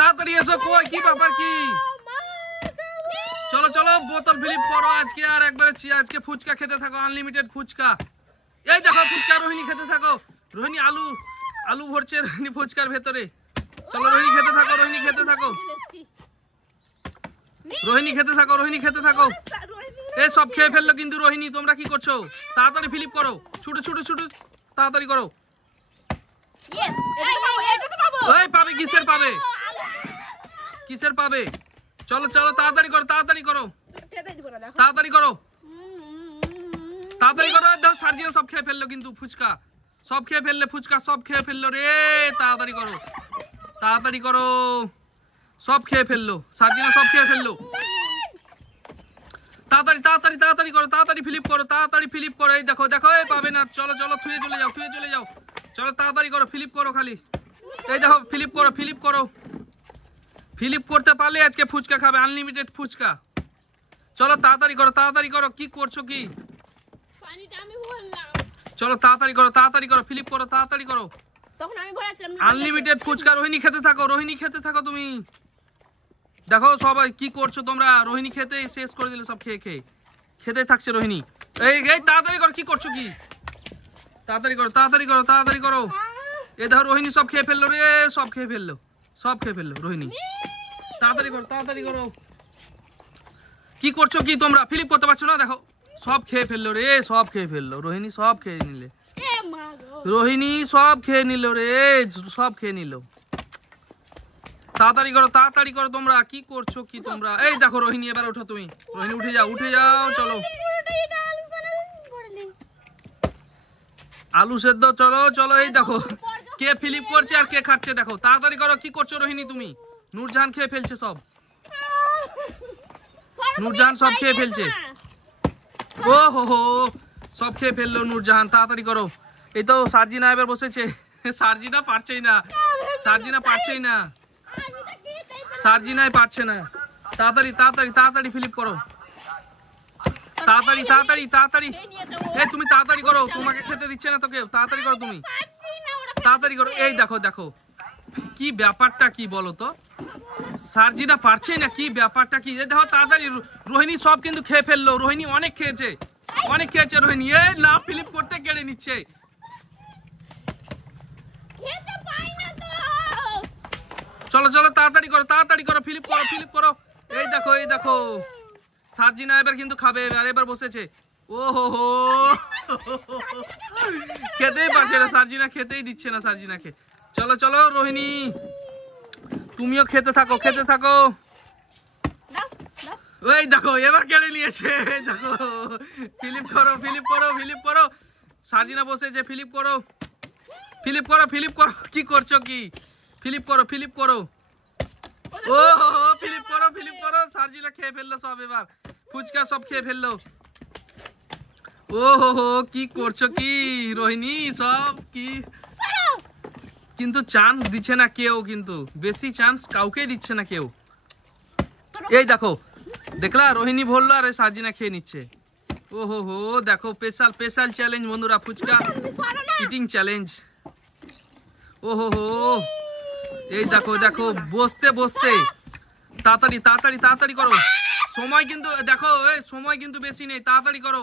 তাড়াতাড়ি এসো, কই কি ব্যাপার কি? চলো চলো বোতল ফিলিপ করো আজকে, আর একবারে আজকে ফুচকা খেতে থাকো, আনলিমিটেড ফুচকা। এই দেখো ফুচকা রোহিণী খেতে থাকো, রোহিণী আলু আলু ভরছে রোহিণী ফুচকার ভেতরে। চলো রোহিণী খেতে থাকো, রোহিণী খেতে থাকো, রোহিণী খেতে থাকো, রোহিণী খেতে থাকো। এই সব খেয়ে ফেললো কিন্তু রোহিণী, তোমরা কি করছো? তাড়াতাড়ি ফিলিপ করো, ছুটে ছুটে ছুটে তাড়াতাড়ি করো। এই পাবে, কিসের পাবে, কিসের পাবে? চলো চলো তাড়াতাড়ি করো, তাড়াতাড়ি করো, তাড়াতাড়ি করো, তাড়াতাড়ি করো। দেখো সার্জিনা সব খেয়ে ফেললো কিন্তু ফুচকা, সব খেয়ে ফেললে ফুচকা, সব খেয়ে ফেললো রে। তাড়াতাড়ি করো, তাড়াতাড়ি করো, সব খেয়ে ফেললো সার্জিনা, সব খেয়ে ফেললো। তাড়াতাড়ি তাড়াতাড়ি তাড়াতাড়ি করো, তাড়াতাড়ি ফিলিপ করো, তাড়াতাড়ি ফিলিপ করো। এই দেখো দেখো, এই পাবে না। চলো চলো থুয়ে চলে যাও, থুয়ে চলে যাও। চলো তাড়াতাড়ি করো, ফিলিপ করো খালি। এই দেখো ফিলিপ করো, ফিলিপ করো, ফিলিপ করতে পারলে আজকে ফুচকা খাবে, আনলিমিটেড ফুচকা। চলো তাড়াতাড়ি করো, তাড়াতাড়ি করো, কি করছো কি? চলো তাড়াতাড়ি করো, তাড়াতাড়ি করো, ফিলিপ করো, তাড়াতাড়ি করো। আনলিমিটেড ফুচকা রোহিণী খেতে থাকো, রোহিণী খেতে থাকো তুমি। দেখো সবাই কি করছো তোমরা, রোহিণী খেতে শেষ করে দিলে সব খেয়ে খেয়ে, খেতে থাকছে রোহিণী। এই এই তাড়াতাড়ি করো, কি করছো কি? তাড়াতাড়ি করো, তাড়াতাড়ি করো, তাড়াতাড়ি করো। এই দেখো রোহিণী সব খেয়ে ফেললো রে, সব খেয়ে ফেললো, সব খেয়ে ফেললো রোহিণী। তাড়াতাড়ি করো, তাড়াতাড়ি করো। কি করছো কি তোমরা? ফিলিপ করতে পারছো না? দেখো সব খেয়ে ফেললো রে, সব খেয়ে ফেললো রোহিণী, সব খেয়ে নিলে রোহিণী, সব খেয়ে নিল রে, সব খেয়ে নিল। তাড়াতাড়ি করো, তাড়াতাড়ি করো, তোমরা কি করছো কি তোমরা? এই দেখো রোহিণী, এবার ওঠো তুমি, রোহিণী উঠে যাও, উঠে যাও। চলো আলু সেদ্ধ, চলো চলো। এই দেখো কে ফিলিপ করছে আর কে খাচ্ছে, দেখো তাড়াতাড়ি করো। কি করছো রোহিণী তুমি? নূরজাহান খেয়ে ফেলছে সব, নূরজাহান সব খেয়ে ফেলছে। ও হো হো, সব খেয়ে ফেললো নূরজাহান। তাড়াতাড়ি করো। এই তো সার্জিনা এবার বসেছে, সার্জিনা পারছেই না, সার্জিনা পারছেই না, সার্জিনাই পারছে না। তাড়াতাড়ি তাড়াতাড়ি তাড়াতাড়ি ফিলিপ করো, তাড়াতাড়ি তাড়াতাড়ি তাড়াতাড়ি। এই তুমি তাড়াতাড়ি করো, তোমাকে খেতে দিচ্ছে না তো কেউ, তাড়াতাড়ি করো তুমি, তাড়াতাড়ি করো। এই দেখো দেখো কি ব্যাপারটা কি বলো তো, সার্জিনা পারছেই না, কি ব্যাপারটা কি? এই দেখো তাড়াতাড়ি, রোহিণী সব কিন্তু খেয়ে ফেললো, রোহিণী অনেক খেয়েছে, অনেক খেয়েছে রোহিণী। এই না ফিলিপ করতে কেড়ে নিচ্ছে। চলো চলো তাড়াতাড়ি করো, তাড়াতাড়ি করো, ফিলিপ করো, ফিলিপ করো। এই দেখো এই দেখো সার্জিনা এবার কিন্তু খাবে, এবার এবার বসেছে। ও হো হো, খেতেই পারছে না সার্জিনা, খেতেই দিচ্ছে না সার্জিনাকে। চলো চলো রোহিণী, তুমিও খেতে থাকো, খেতে থাকো। ওই দেখো এবার কেড়ে নিয়েছে, দেখো ফিলিপ করো, ফিলিপ করো, ফিলিপ করো। সার্জিনা বসেছে, ফিলিপ করো, ফিলিপ করো, ফিলিপ করো। কি করছো কি? ফিলিপ করো, ফিলিপ করো। ও হো হো, ফিলিপ করো, ফিলিপ করো। সার্জিনা খেয়ে ফেললো সব, এবার ফুচকা সব খেয়ে ফেললো। ও হো হো, কি করছো কি রোহিণী? সব কি কিন্তু চান্স দিচ্ছে না কেউ, কিন্তু বেশি চান্স কাউকে দিচ্ছে না কেউ। এই দেখো দেখলা, রোহিণী বললো আর সার্জিনা খেয়ে নিচ্ছে। ও হো হো, দেখো স্পেশাল স্পেশাল চ্যালেঞ্জ বন্ধুরা, ফুচকা ইটিং চ্যালেঞ্জ। ও হো হো, এই দেখো দেখো বসতে বসতে, তাড়াতাড়ি তাড়াতাড়ি তাড়াতাড়ি করো। সময় কিন্তু দেখো, এই সময় কিন্তু বেশি নেই, তাড়াতাড়ি করো।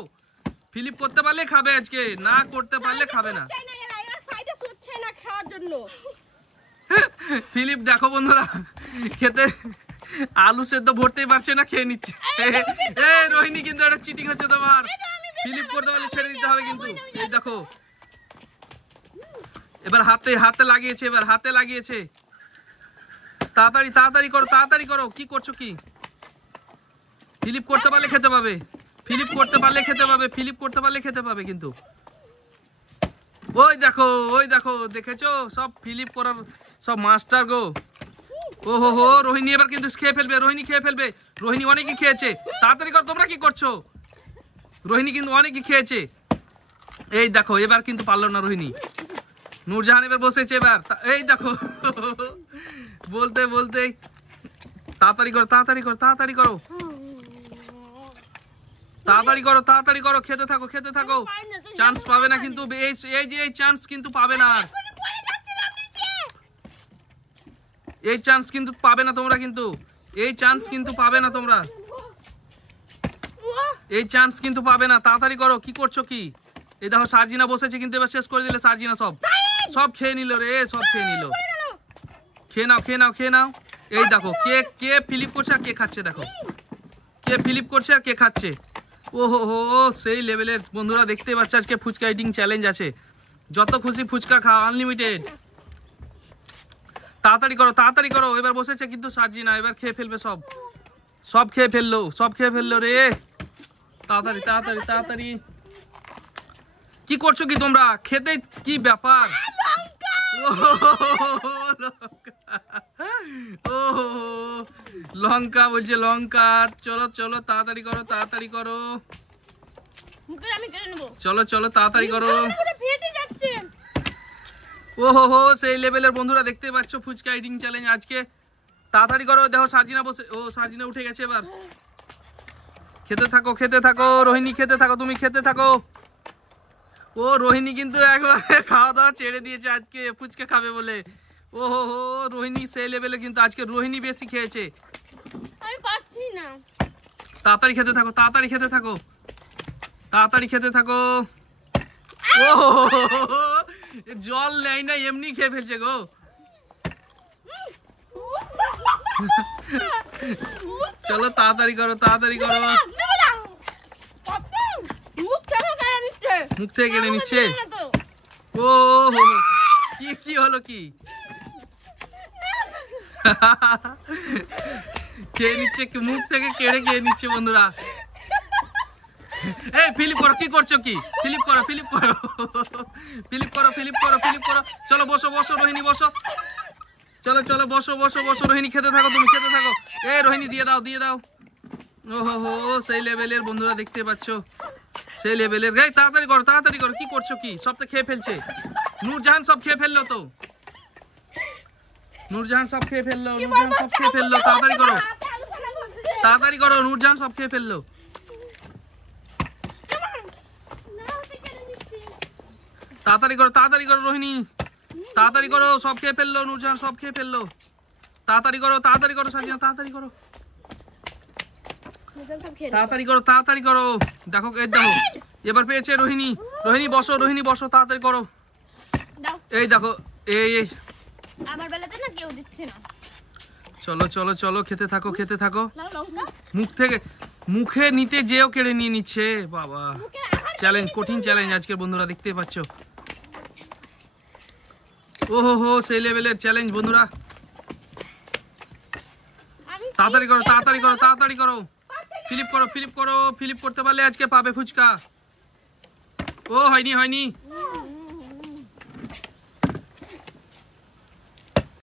ফিলিপ করতে পারলে খাবে আজকে, না করতে পারলে খাবে না। ফিলিপ দেখো বন্ধুরা খেতে আলু সেদ্ধ ভরতেই পারছে না, খেয়ে নিচ্ছে। এই রোহিণী কিন্তু এটা চিটিং হচ্ছে তোমার, ফিলিপ করতে পারলে ছেড়ে দিতে হবে কিন্তু। এই দেখো এবার হাতে হাতে লাগিয়েছে, এবার হাতে লাগিয়েছে। তাড়াতাড়ি তাড়াতাড়ি করো, তাড়াতাড়ি করো। কি করছো কি? ফিলিপ করতে পারলে খেতে পাবে, ফিলিপ করতে পারলে খেতে পাবে, ফিলিপ করতে পারলে খেতে পাবে কিন্তু। ওই দেখো, ওই দেখো, দেখেছো সব ফিলিপ করার সব মাস্টার গো। ও হো হো, রোহিণী এবার কিন্তু খেয়ে ফেলবে, রোহিণী খেয়ে ফেলবে। রোহিণী অনেকই খেয়েছে, তাড়াতাড়ি করো। তোমরা কি করছো? রোহিণী কিন্তু অনেকই খেয়েছে। এই দেখো এবার কিন্তু পারলো না রোহিণী। নূরজাহান এবার বসেছে এবার। এই দেখো বলতে বলতে, তাড়াতাড়ি করো, তাড়াতাড়ি করো, তাড়াতাড়ি করো, তাড়াতাড়ি করো, তাড়াতাড়ি করো। খেতে থাকো, খেতে থাকো। চান্স পাবে না কিন্তু, এই যে এই চান্স কিন্তু পাবে না। এই চান্স কিন্তু পাবে না তোমরা, কিন্তু এই চান্স কিন্তু পাবে না তোমরা, এই চান্স কিন্তু পাবে না। তাড়াতাড়ি করো, কি করছো কি? এই দেখো সার্জিনা বসেছে, কিন্তু এবার শেষ করে দিলে সার্জিনা। সব সব খেয়ে নিল রে, সব খেয়ে নিল। খেয়ে নাও, খেয়ে নাও, খেয়ে নাও। এই দেখো কে কে ফিলিপ করছে আর কে খাচ্ছে, দেখো কে ফিলিপ করছে আর কে খাচ্ছে। ও হো, সেই লেভেলের বন্ধুরা দেখতে পাচ্ছ। আজকে ফুচকা ইটিং চ্যালেঞ্জ আছে, যত খুশি ফুচকা খাও, আনলিমিটেড। তাড়াতাড়ি করো, তাড়াতাড়ি করো। এবার বসেছে কিন্তু সার্জিনা, এবার খেয়ে ফেলবে সব, সব খেয়ে ফেললো, সব খেয়ে ফেললো রে। তাড়াতাড়ি তাড়াতাড়ি তাড়াতাড়ি। কি করছো কি তোমরা? খেতে কি ব্যাপার? ও লঙ্কা বলছে, লঙ্কা। চলো চলো তাড়াতাড়ি করো, তাড়াতাড়ি করো, চলো চলো তাড়াতাড়ি করো। ও হো, সেই লেভেলের বন্ধুরা দেখতে পাচ্ছ ফুচকা ইটিং চ্যালেঞ্জ আজকে। তাড়াতাড়ি করো। দেখো সার্জিনা বসে, ও সার্জিনা উঠে গেছে। এবার খেতে থাকো, খেতে থাকো রোহিণী, খেতে থাকো, তুমি খেতে থাকো। ও রোহিণী কিন্তু একবারে খাওয়া দাওয়া ছেড়ে দিয়েছে আজকে ফুচকা খাবে বলে। ও হো, রোহিণী সেই লেভেলে, কিন্তু আজকে রোহিণী বেশি খেয়েছে। আমি পাচ্ছি না। তাড়াতাড়ি খেতে থাকো, তাড়াতাড়ি খেতে থাকো, তাড়াতাড়ি খেতে থাকো। ও জল নেই না, এমনি খেয়ে ফেলছে গো। চলো তাড়াতাড়ি করো, তাড়াতাড়ি করো। মুখ থেকে কেড়ে নিচ্ছে। ও কি কি হলো কি? খেয়ে নিচ্ছে, মুখ থেকে কেড়ে খেয়ে নিচ্ছে বন্ধুরা। এই ফিলিপ করো, কি করছো কি? ফিলিপ করো, ফিলিপ করো, ফিলিপ করো, ফিলিপ করো, ফিলিপ করো। চলো বসো, বসো রোহিণী, বসো। চলো চলো বসো, বসো, বসো রোহিণী, খেতে থাকো, তুমি খেতে থাকো। এই রোহিণী দিয়ে দাও, দিয়ে দাও। ও হো, সেই লেভেলের বন্ধুরা দেখতে পাচ্ছ, সেই লেভেলের। এই তাড়াতাড়ি করো, তাড়াতাড়ি করো। কি করছো কি? সব তো খেয়ে ফেলছে। নূরজাহান সব খেয়ে ফেললো তো, নূরজাহান সব খেয়ে ফেললো, নূরজাহান সব খেয়ে ফেললো। তাড়াতাড়ি করো, তাড়াতাড়ি করো, নূরজাহান সব খেয়ে ফেললো। তাড়াতাড়ি করো, তাড়াতাড়ি করো রোহিণী, তাড়াতাড়ি করো। সব খেয়ে ফেললো, নূরজাহান সব খেয়ে ফেললো। তাড়াতাড়ি করো, তাড়াতাড়ি করো সার্জিনা, তাড়াতাড়ি করো, তাড়াতাড়ি করো, তাড়াতাড়ি করো। দেখো এই দেখো এবার পেয়েছে রোহিণী। রোহিণী বসো, রোহিণী বসো, তাড়াতাড়ি করো। এই দেখো, এই আমার বেলাতে না কেউ দিচ্ছে না। চলো চলো চলো, খেতে থাকো, খেতে থাকো। মুখ থেকে, মুখে নিতে যেও কেড়ে নিয়ে নিচ্ছে। বাবা, চ্যালেঞ্জ, কঠিন চ্যালেঞ্জ আজকের বন্ধুরা দেখতে পাচ্ছ। ও হো, সেই লেভেলের চ্যালেঞ্জ বন্ধুরা। তাড়াতাড়ি করো, তাড়াতাড়ি করো, তাড়াতাড়ি করো। ফিলিপ করো, ফিলিপ করো। ফিলিপ করতে পারলে আজকে পাবে ফুচকা। ও হয়নি, হয়নি।